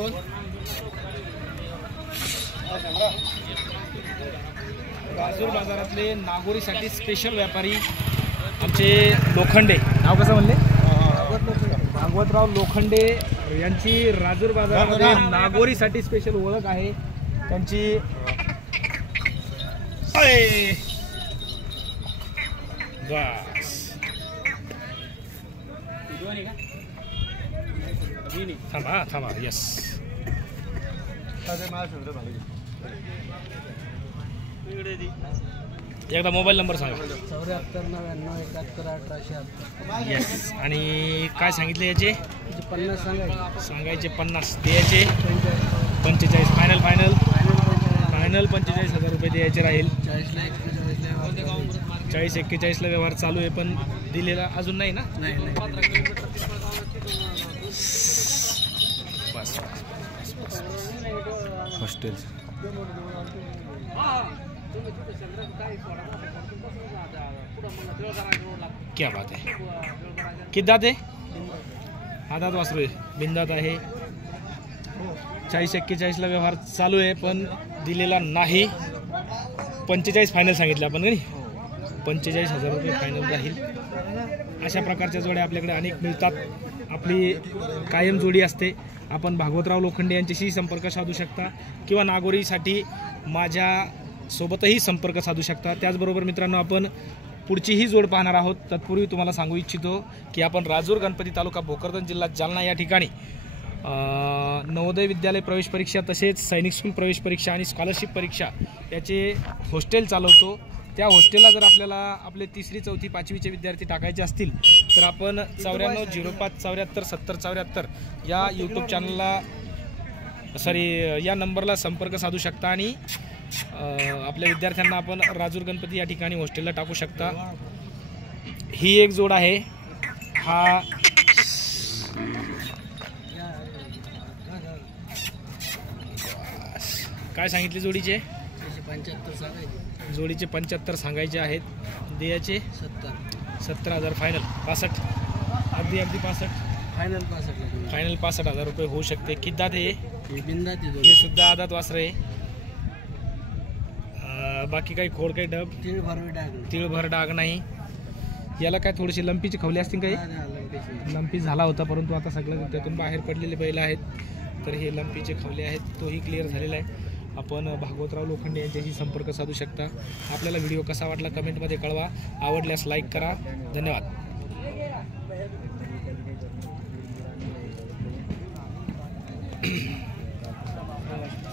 दोन राजूर बाजारातले नागोरीसाठी स्पेशल व्यापारी आमचे लोखंडे, नाव कसं म्हणले? भागवतराव लोखंडे यांची राजूर बाजारामध्ये नागोरीसाठी स्पेशल ओळख आहे त्यांची। बस थांबा थांबा, यस एकदा मोबाईल नंबर सांगा। 7499711878। यस, आणि काय सांगितले याचे? 50 सांगायचे 50, द्यायचे 45। फायनल फायनल फायनल 45,000 रुपये द्यायचे राहील। 40-41ला व्यवहार चालू आहे, पण दिलेला अजून नाही ना? बस हॉस्टेल क्या बात आहे। किती दात आहे? आदात वासरू आहे, बिंदात आहे। 40-41ला व्यवहार चालू आहे, पण दिलेला नाही। 45 फायनल सांगितलं आपण नाही? 45,000 रुपये फायनल राहील। अशा प्रकारच्या जोड्या आपल्याकडे अनेक मिळतात। आपली कायम जोडी असते। आपण भागवतराव लोखंडे यांच्याशी संपर्क साधू शकता किंवा नागोरीसाठी माझ्यासोबतही संपर्क साधू शकता। त्याचबरोबर मित्रांनो, आपण पुढचीही जोड पाहणार आहोत। तत्पूर्वी तुम्हाला सांगू इच्छितो की आपण राजूर गणपती तालुका भोकरदन जिल्हा जालना या ठिकाणी नवोदय विद्यालय प्रवेश परीक्षा, तसेच सैनिक स्कूल प्रवेश परीक्षा आणि स्कॉलरशिप परीक्षा याचे हॉस्टेल चालवतो। त्या हॉस्टेलला जर आपल्याला आपले 3री 4थी 5वीचे विद्यार्थी टाकायचे असतील तर आपण 9405747074 या यूट्यूब चॅनलला या नंबरला संपर्क साधू शकता आणि आपल्या विद्यार्थ्यांना आपण राजूर गणपती या ठिकाणी हॉस्टेलला टाकू शकता। ही एक जोड आहे। हा काय सांगितले जोडीचे? 75 सांगायचे। जोडीचे 75 सांगायचे आहेत, द्यायचे 70,000 फायनल 65, अगदी 65 फायनल 65। फायनल 65,000 रुपये होऊ शकते। किती दात आहे? बिंदात हे सुद्धा आदात वासर आहे। बाकी काही खोड, काही डब, तिळभर डाग नाही। याला काय थोडीशी लंपीची खवले असतील काही? लंपी झाला होता, परंतु आता सगळं त्यातून बाहेर पडलेले बैल आहेत, तर हे लंपीचे खवले आहेत। तोही क्लिअर झालेला आहे। आपण भागवतराव लोखंडे यांच्याशी संपर्क साधू शकता। आपल्याला व्हिडिओ कसा वाटला कमेंटमध्ये कळवा। आवडल्यास लाईक करा। धन्यवाद।